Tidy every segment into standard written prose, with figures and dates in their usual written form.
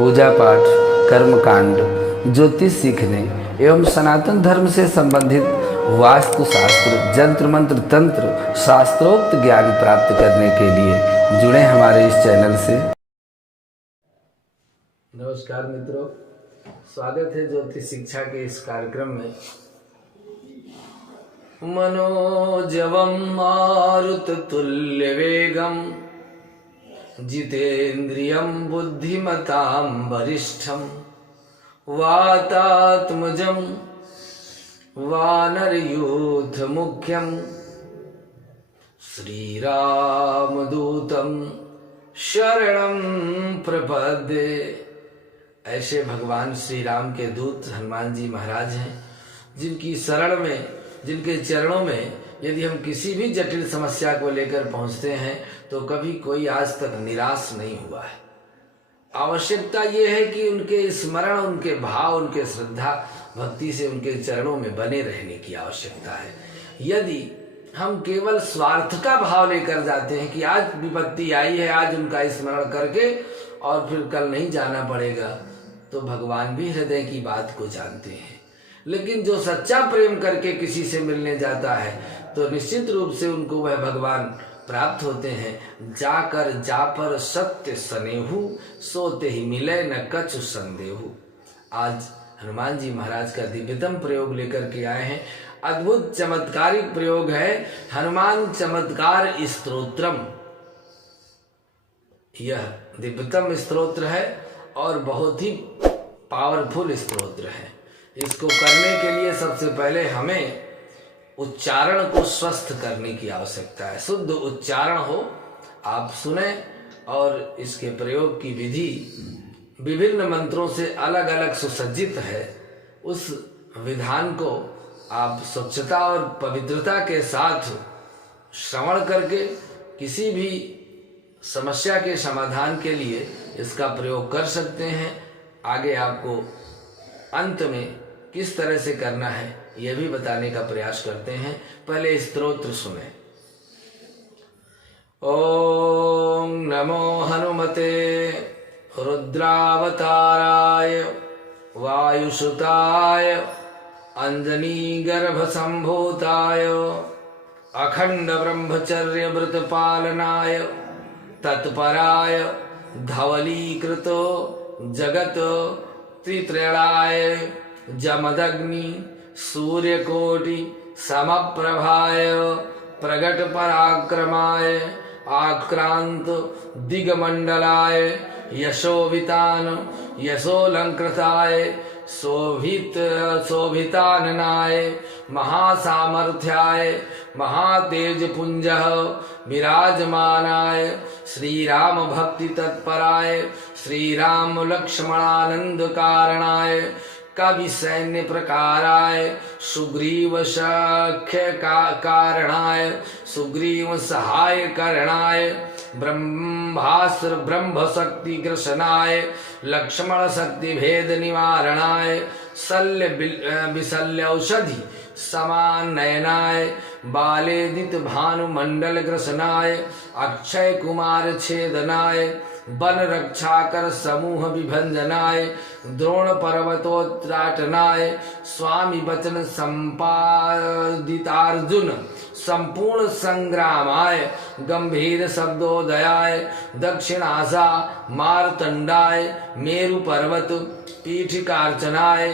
पूजा पाठ, कर्मकांड, ज्योतिष सीखने एवं सनातन धर्म से संबंधित वास्तु शास्त्र, जंत्र मंत्र, तंत्र, शास्त्रोक्त ज्ञान प्राप्त करने के लिए जुड़े हमारे इस चैनल से। नमस्कार मित्रों, स्वागत है ज्योतिष शिक्षा के इस कार्यक्रम में। मनोजवम मारुततुल्य वेगम जितेन्द्रियं बुद्धिमतां वरिष्ठं वातात्मजं वानरयूथ मुख्यं श्रीरामदूतं शरणं प्रपद्ये। ऐसे भगवान श्री राम के दूत हनुमान जी महाराज हैं, जिनकी शरण में, जिनके चरणों में यदि हम किसी भी जटिल समस्या को लेकर पहुंचते हैं तो कभी कोई आज तक निराश नहीं हुआ है। आवश्यकता ये है कि उनके स्मरण, उनके भाव, उनके श्रद्धा भक्ति से उनके चरणों में बने रहने की आवश्यकता है। यदि हम केवल स्वार्थ का भाव लेकर जाते हैं कि आज विपत्ति आई है, आज उनका स्मरण करके और फिर कल नहीं जाना पड़ेगा, तो भगवान भी हृदय की बात को जानते हैं। लेकिन जो सच्चा प्रेम करके किसी से मिलने जाता है तो निश्चित रूप से उनको वह भगवान प्राप्त होते हैं। जाकर जापर सत्य सनेहु, सोते ही मिले न कछु संदेहु। आज हनुमान जी महाराज का दिव्यतम प्रयोग लेकर के आए हैं। अद्भुत चमत्कारिक प्रयोग है हनुमान चमत्कार स्तोत्रम। यह दिव्यतम स्तोत्र है और बहुत ही पावरफुल स्तोत्र है। इसको करने के लिए सबसे पहले हमें उच्चारण को स्वस्थ करने की आवश्यकता है। शुद्ध उच्चारण हो, आप सुने, और इसके प्रयोग की विधि विभिन्न मंत्रों से अलग अलग सुसज्जित है। उस विधान को आप स्वच्छता और पवित्रता के साथ श्रवण करके किसी भी समस्या के समाधान के लिए इसका प्रयोग कर सकते हैं। आगे आपको अंत में किस तरह से करना है यह भी बताने का प्रयास करते हैं। पहले स्तोत्र सुने। ओम नमो हनुमते रुद्रावताराय वायुसुताय अंजनी गर्भ संभूताय अखंड ब्रह्मचर्य व्रत पालनाय तत्पराय धवलीकृतो जगत त्रित्रयाय जमदग्नि सूर्यकोटि समप्रभाय प्रगट पराक्रमाय आक्रांत दिगमंडलाय यशोवितान यशोलंकृताय शोभिताननाय महासामर्थ्याय महातेजपुंजः विराजमानाय श्रीराम भक्ति तत्पराय श्रीराम लक्ष्मणानंद कारणाय कवि सैन्य प्रकाराय सुग्रीव सख्य कारणाय सुग्रीव सहाय करणाय ब्रह्मास्त्र ब्रह्म शक्ति ग्रसनाय लक्ष्मण शक्ति भेद निवारणाय शल्य विशल्य औषधि समान नयनाय बालेदित भानुमंडल ग्रसनाय अक्षय कुमार छेदनाय वन रक्षाकर समूह विभंजनाय द्रोण पर्वतोत्राटनाय स्वामी वचन संपादितार्जुन संपूर्ण संग्रामाय गंभीर शब्दोदयाय दक्षिणासा मारतंडाय मेरु पर्वत पीठिकार्चनाय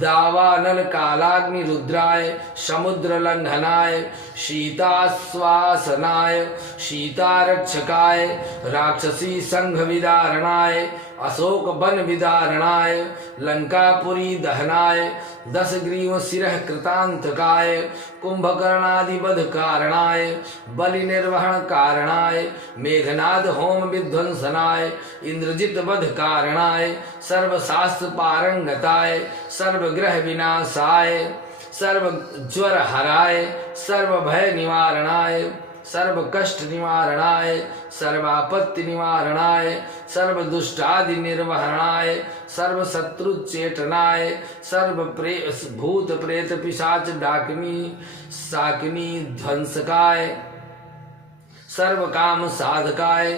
दावानल कालाग्नि रुद्राय समुद्र लंघनाय शीताश्वासनाय शीतारक्षकाय राक्षसी संघ विदारणाय अशोक वन विदारणाय लंकापुरी दहनाय दशग्रीव शिरः कृतांतकाय कुंभकर्णादि वध कारणाय बलि निर्वहण कारणाय मेघनाद होम विध्वंसनाय इंद्रजित वध कारणाय सर्वशास्त्र पारंगताय सर्वग्रह विनाशाय सर्व ज्वर हराय सर्व भय निवारणाय सर्व कष्ट निवारणाय सर्वापत्ति निवारणाय सर्व दुष्टादि निर्वहणाय सर्व शत्रु चेतनाय सर्व भूत प्रेत पिशाच डाकिनी साकिनी ध्वंसकाय सर्व काम साधकाय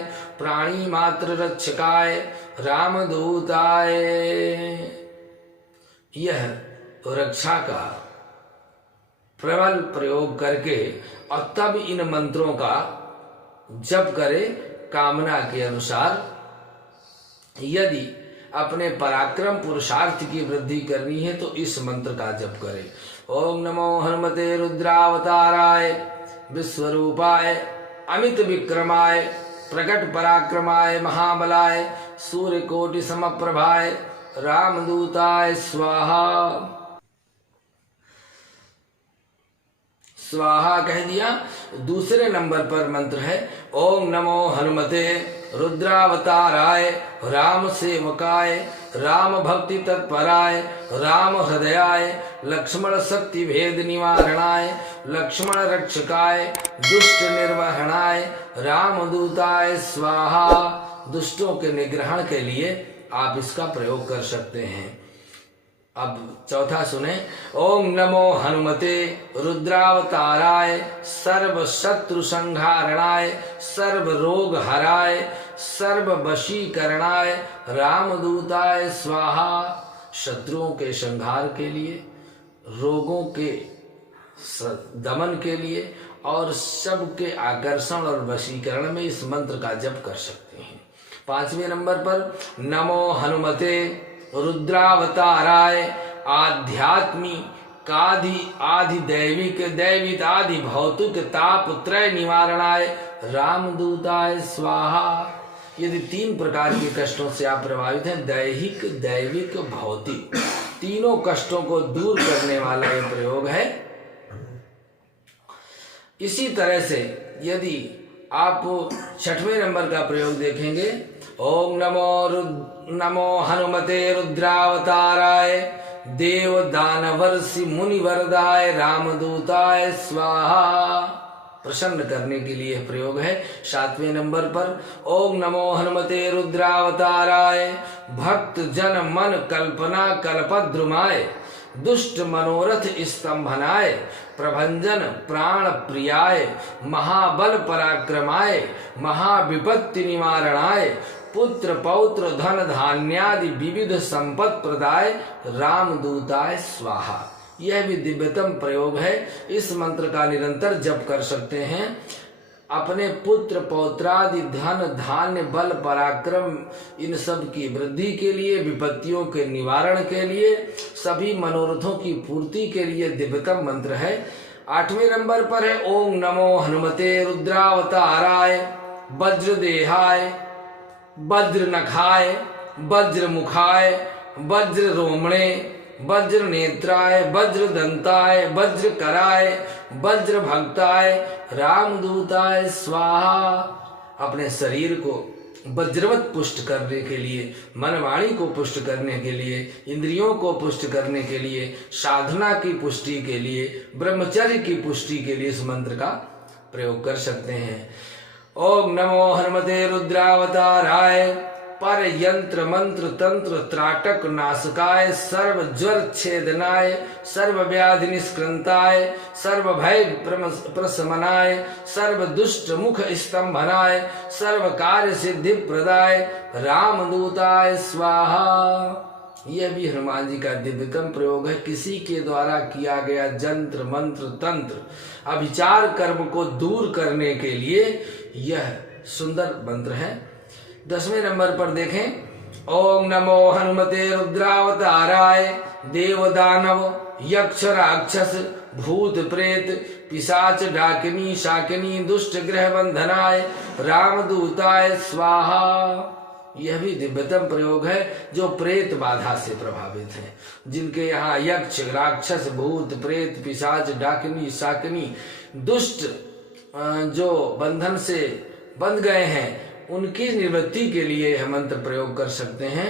प्राणी मात्र रक्षकाय रामदूताय। यह रक्षा का प्रबल प्रयोग करके और तब इन मंत्रों का जप करे कामना के अनुसार। यदि अपने पराक्रम पुरुषार्थ की वृद्धि करनी है तो इस मंत्र का जप करे। ओम नमो हनुमते रुद्रावताराय विश्वरूपाय अमित विक्रमाय प्रकट पराक्रमाय महाबलाय सूर्यकोटि समप्रभाय रामदूताय स्वाहा। स्वाहा कह दिया। दूसरे नंबर पर मंत्र है ओम नमो हनुमते रुद्रावताराय राम सेवकाय राम भक्ति तत्पराय राम हृदयाय लक्ष्मण शक्ति भेद निवारणाय लक्ष्मण रक्षकाय दुष्ट निर्वहणाय रामदूताय स्वाहा। दुष्टों के निग्रहण के लिए आप इसका प्रयोग कर सकते हैं। अब चौथा सुने। ओम नमो हनुमते रुद्रावताराय सर्व शत्रु संहारणाय सर्व रोग हराय सर्व वशीकरणाय रामदूताय स्वाहा। शत्रुओं के संहार के लिए, रोगों के दमन के लिए और सबके आकर्षण और वशीकरण में इस मंत्र का जप कर सकते हैं। पांचवें नंबर पर नमो हनुमते रुद्रावताराय आध्यात्मी काधि आधि दैविक दैवित आधि भौतिक ताप त्रय निवारणाय रामदूताय स्वाहा। यदि 3 प्रकार के कष्टों से आप प्रभावित हैं, दैहिक दैविक भौतिक, तीनों कष्टों को दूर करने वाला यह प्रयोग है। इसी तरह से यदि आप 6वें नंबर का प्रयोग देखेंगे। ओम नमो हनुमते रुद्रावताराय देव दानवर्षि मुनिवरदाय रामदूताय स्वाहा। प्रसन्न करने के लिए प्रयोग है। 7वें नंबर पर ओम नमो हनुमते रुद्रावताराय भक्त जन मन कल्पना कल्पद्रुमाय दुष्ट मनोरथ स्तंभनाय प्रभंजन प्राण प्रियाय महाबल पराक्रमाय महाविपत्ति निवारणाय पुत्र पौत्र धन धान्यादि विविध संपत् प्रदाय रामदूताय स्वाहा। यह भी दिव्यतम प्रयोग है। इस मंत्र का निरंतर जप कर सकते हैं। अपने पुत्र पौत्रादि धन धान्य बल पराक्रम इन सब की वृद्धि के लिए, विपत्तियों के निवारण के लिए, सभी मनोरथों की पूर्ति के लिए दिव्यतम मंत्र है। 8वें नंबर पर है ओम नमो हनुमते रुद्रावताराय वज्रदेहाय वज्र नखाय वज्र मुखाय वज्र रोमणे वज्र नेत्राय वज्र दंताय वज्र कराय वज्र भक्ताय रामदूताय स्वाहा। अपने शरीर को वज्रवत पुष्ट करने के लिए, मनवाणी को पुष्ट करने के लिए, इंद्रियों को पुष्ट करने के लिए, साधना की पुष्टि के लिए, ब्रह्मचर्य की पुष्टि के लिए इस मंत्र का प्रयोग कर सकते हैं। ओम नमो हनुमते रुद्रावताराय पर यंत्र मंत्र तंत्र त्राटक नाशकाय सर्व ज्वर छेदनाय सर्व व्याधि निष्कृंताय सर्व भय प्रशमनाय सर्व दुष्ट मुख स्तंभनाय सर्व कार्य सिद्धि प्रदाय रामदूताय स्वाहा। यह भी हनुमान जी का दिव्यतम प्रयोग है। किसी के द्वारा किया गया जंत्र मंत्र तंत्र अभिचार कर्म को दूर करने के लिए यह सुंदर मंत्र है। 10वें नंबर पर देखें। ओम नमो हनुमते रुद्रावताराय देव दानव यक्ष राक्षस भूत प्रेत पिशाच डाकिनी शाकिनी दुष्ट ग्रह बंधनाय रामदूताय स्वाहा। यह भी दिव्यतम प्रयोग है। जो प्रेत बाधा से प्रभावित हैं, जिनके यहाँ यक्ष राक्षस भूत प्रेत पिशाच डाकिनी शाकिनी दुष्ट जो बंधन से बंध गए हैं, उनकी निवृत्ति के लिए यह मंत्र प्रयोग कर सकते हैं।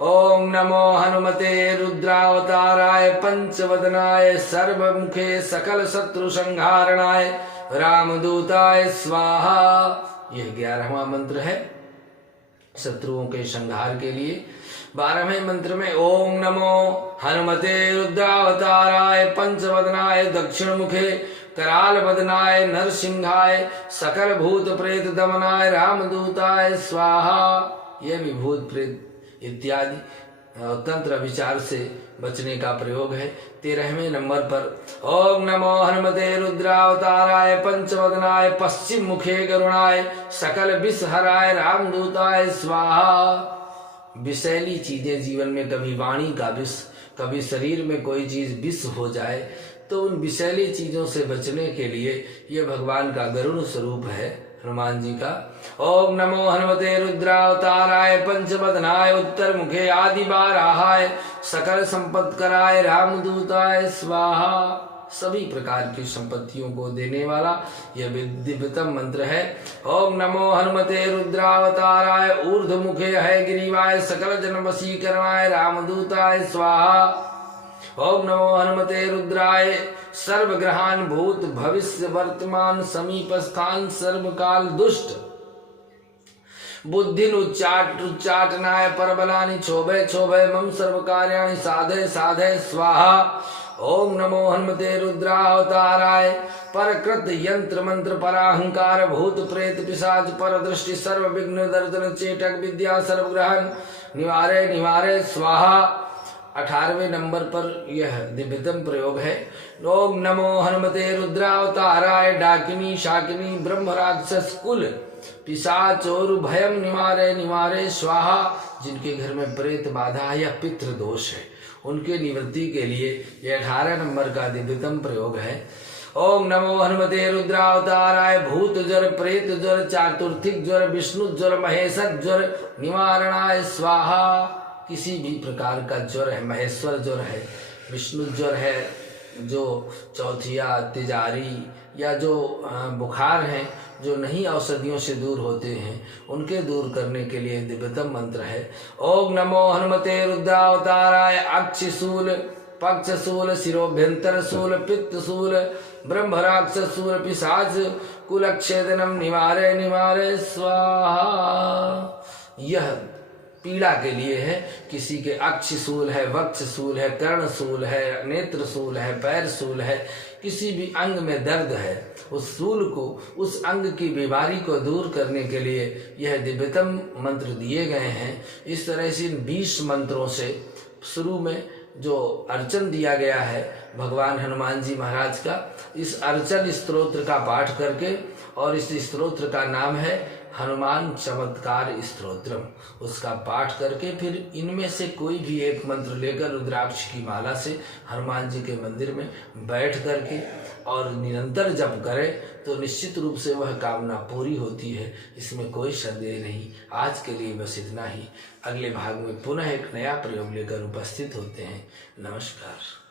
ओम नमो हनुमते रुद्रावताराय पंचवदनाय सर्वमुखे सकल शत्रु संहारणाय रामदूताय स्वाहा। यह 11वां मंत्र है शत्रुओं के संहार के लिए। 12वें मंत्र में ओम नमो हनुमते रुद्रावताराय पंचवदनाय दक्षिण मुखे कराल बदनाय नरसिंहाय सकल भूत प्रेत दमनाय रामदूताय स्वाहा। यह भी भूत प्रेत इत्यादि तंत्र विचार से बचने का प्रयोग है। 13वें नंबर पर ओम नमो हनुमते रुद्रावताराय पंचवदनाय पश्चिम मुखे गरुणाय सकल विषहराय रामदूताय स्वाहा। विषैली चीजें जीवन में, कभी वाणी का विष, कभी शरीर में कोई चीज विष हो जाए, तो उन विषैली चीजों से बचने के लिए यह भगवान का गरुड़ स्वरूप है हनुमान जी का। ओम नमो हनुमते रुद्रावताराय पंचवदनाय उत्तर मुखे आदि बाराहाय सकल संपत्कराय रामदूताय स्वाहा। सभी प्रकार की संपत्तियों को देने वाला यह दिव्यतम मंत्र है। ओम नमो हनुमते रुद्रावताराय ऊर्ध्व मुखे है गिरीवाय सकल जन वशीकरणाय रामदूताय स्वाहा। ओम नमो हनुमते रुद्राय सर्वग्रहान भूत भविष्य वर्तमान समीप स्थान सर्वकाल दुष्ट बुद्धिन उच्चाटनाय परबलानि क्षोभय क्षोभय मम सर्व कार्याणि साधय साधय स्वाहा। ओम नमो हनुमते रुद्रावताराय परकृत यंत्र मंत्र पराहंकार भूत प्रेत पिशाच पर दृष्टि सर्व विघ्न दर्शन चेटक विद्या सर्वग्रहण निवारे निवारे स्वाहा। 18वें नंबर पर यह दिव्यतम प्रयोग है। ओम नमो हनुमते रुद्रावताराय डाकिनी शाकिनी ब्रह्म राक्षस कुल पिशाचोर भयम निवारे निवारे स्वाहा। जिनके घर में प्रेत बाधा या पितृ दोष है, उनके निवृत्ति के लिए यह 18 नंबर का दिव्यतम प्रयोग है। ओम नमो हनुमते रुद्रावताराय भूत ज्वर प्रेत ज्वर चातुर्थिक ज्वर विष्णु ज्वर महेशक ज्वर निवारणाय स्वाहा। किसी भी प्रकार का ज्वर है, महेश्वर ज्वर है, विष्णु ज्वर है, जो चौथिया तिजारी या जो बुखार हैं, जो नहीं औषधियों से दूर होते हैं, उनके दूर करने के लिए दिव्यतम मंत्र है। ओम नमो हनुमते रुद्रावताराय अक्षशूल पक्षशूल शिरोभ्यंतर शूल पित्त शूल ब्रह्म राक्षस शूल पिशाच कुलक्षेदनम निवारे निवारे स्वाहा। यह पीड़ा के लिए है। किसी के अक्ष शूल है, वक्ष शूल है, कर्ण शूल है, नेत्र शूल है, पैर शूल है, किसी भी अंग में दर्द है, उस शूल को, उस अंग की बीमारी को दूर करने के लिए यह दिव्यतम मंत्र दिए गए हैं। इस तरह से इन 20 मंत्रों से शुरू में जो अर्चन दिया गया है भगवान हनुमान जी महाराज का, इस अर्चन स्तोत्र का पाठ करके, और इस स्तोत्र का नाम है हनुमान चमत्कार स्तोत्रम, उसका पाठ करके फिर इनमें से कोई भी एक मंत्र लेकर रुद्राक्ष की माला से हनुमान जी के मंदिर में बैठ करके और निरंतर जप करे तो निश्चित रूप से वह कामना पूरी होती है। इसमें कोई संदेह नहीं। आज के लिए बस इतना ही। अगले भाग में पुनः एक नया प्रयोग लेकर उपस्थित होते हैं। नमस्कार।